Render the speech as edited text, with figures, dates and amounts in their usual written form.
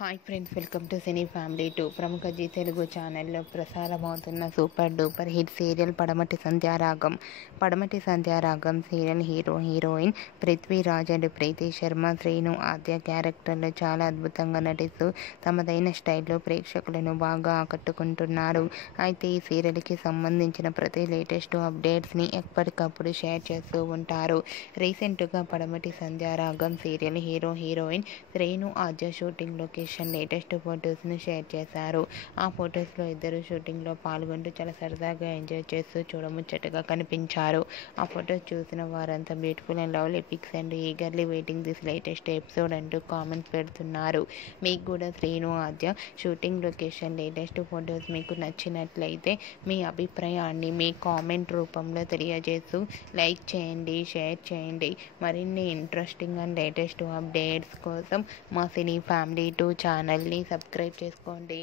Hi friends, welcome to cine family 2. ప్రముఖ Zee Telugu ఛానల్లో ప్రసారమవుతున్న super duper hit serial Padamati Sandhyaragam. Padamati Sandhyaragam serial hero heroine Prithviraj and Preethi Sharma, Srinu, Aadya క్యారెక్టర్లు చాలా అద్భుతంగా నటిస్తూ తమదైన స్టైల్లో ప్రేక్షకులను బాగా ఆకట్టుకుంటున్నారు. అయితే ఈ సీరియల్కి సంబంధించిన ప్రతి లేటెస్ట్ అప్డేట్స్ని ఎప్పటికప్పుడు షేర్ చేస్తూ ఉంటారు. రీసెంట్గా పడమటి Sandhyaragam serial hero heroine Srinu, Aadya shooting location latest ఫొటోస్ను share చేశారు. ఆ ఫొటోస్లో ఇద్దరు షూటింగ్లో పాల్గొంటూ చాలా సరదాగా ఎంజాయ్ చేస్తూ చూడముచ్చటగా కనిపించారు. ఆ ఫొటోస్ చూసిన వారంతా beautiful and lovely pics and eagerly waiting this latest episode అంటూ కామెంట్స్ పెడుతున్నారు. మీకు కూడా Srinu, Aadya shooting location latest photos మీకు నచ్చినట్లయితే మీ అభిప్రాయాన్ని మీ కామెంట్ రూపంలో తెలియజేస్తూ లైక్ చేయండి, షేర్ చేయండి. మరిన్ని ఇంట్రెస్టింగ్ అండ్ లేటెస్ట్ అప్డేట్స్ కోసం మా సినీ ఫ్యామిలీ 2 ఛానల్ని సబ్స్క్రైబ్ చేసుకోండి.